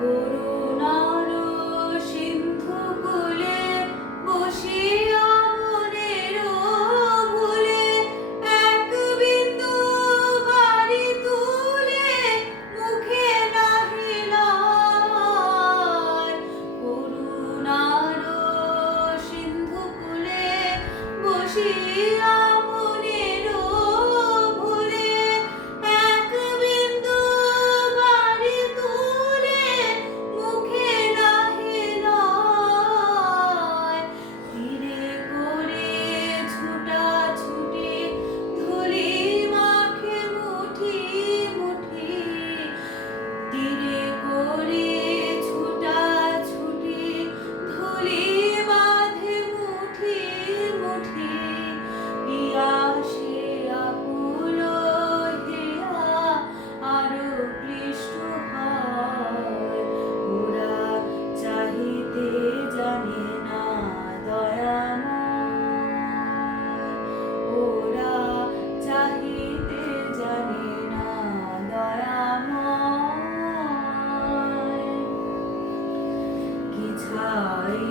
করুণার সিন্ধু কূলে বসিয়া মনের ভুলে এক বিন্দু বারি তুলে মুখে নাহি লয়। করুণার সিন্ধু কূলে বসিয়া মনের ভুলে এক বিন্দু বারি তুলে মুখে নাহি লয়। তীরে করে ছুটাছুটি ধুলি মাখে মুঠি মুঠি, তীরে করে ছুটাছুটি ধুলি বাঁধে মুঠি মুঠি। পিয়াসে আকুল হেয়া আরো ক্লিষ্ট হয়, ওরা চাহিতে জানে না দয়াময়, ওরা চাহিতে জানে না দয়াময়। কি ছাই